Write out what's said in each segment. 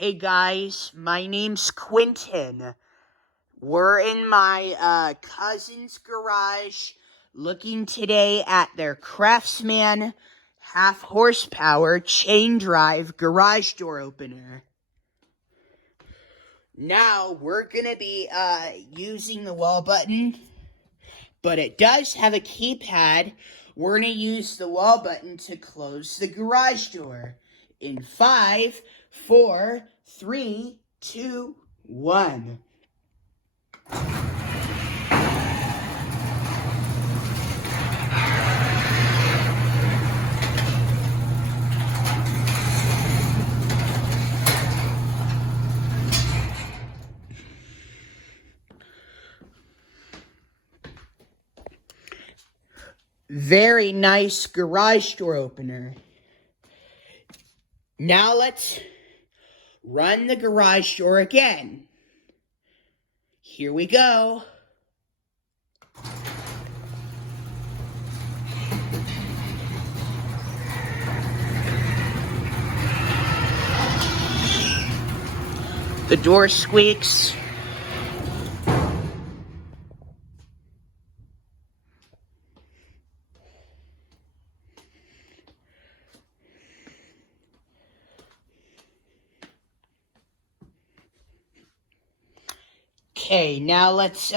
Hey guys, my name's Quentin. We're in my cousin's garage looking today at their Craftsman half horsepower chain drive garage door opener. Now we're gonna be using the wall button, but it does have a keypad. We're gonna use the wall button to close the garage door. In 5, 4, 3, 2, 1. Very nice garage door opener. Now let's run the garage door again. Here we go. The door squeaks. Okay, now let's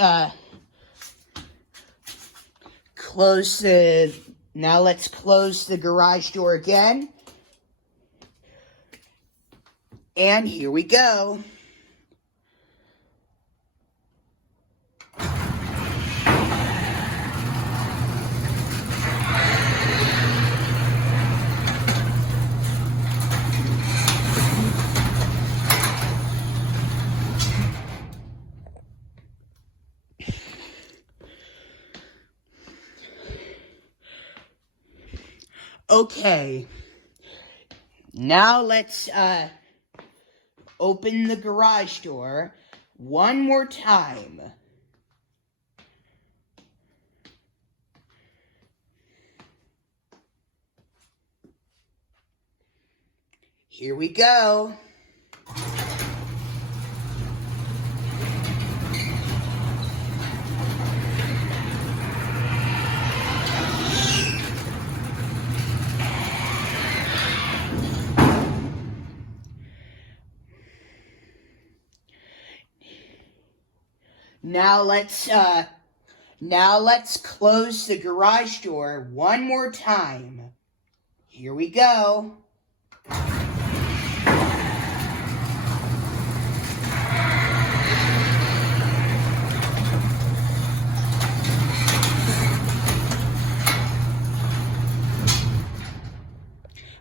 close the garage door again. And here we go. Okay, now let's open the garage door one more time. Here we go. Now let's close the garage door one more time. Here we go.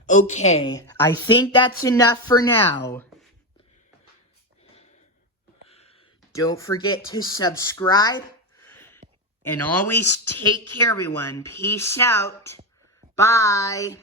Okay, I think that's enough for now. Don't forget to subscribe, and always take care, everyone. Peace out. Bye.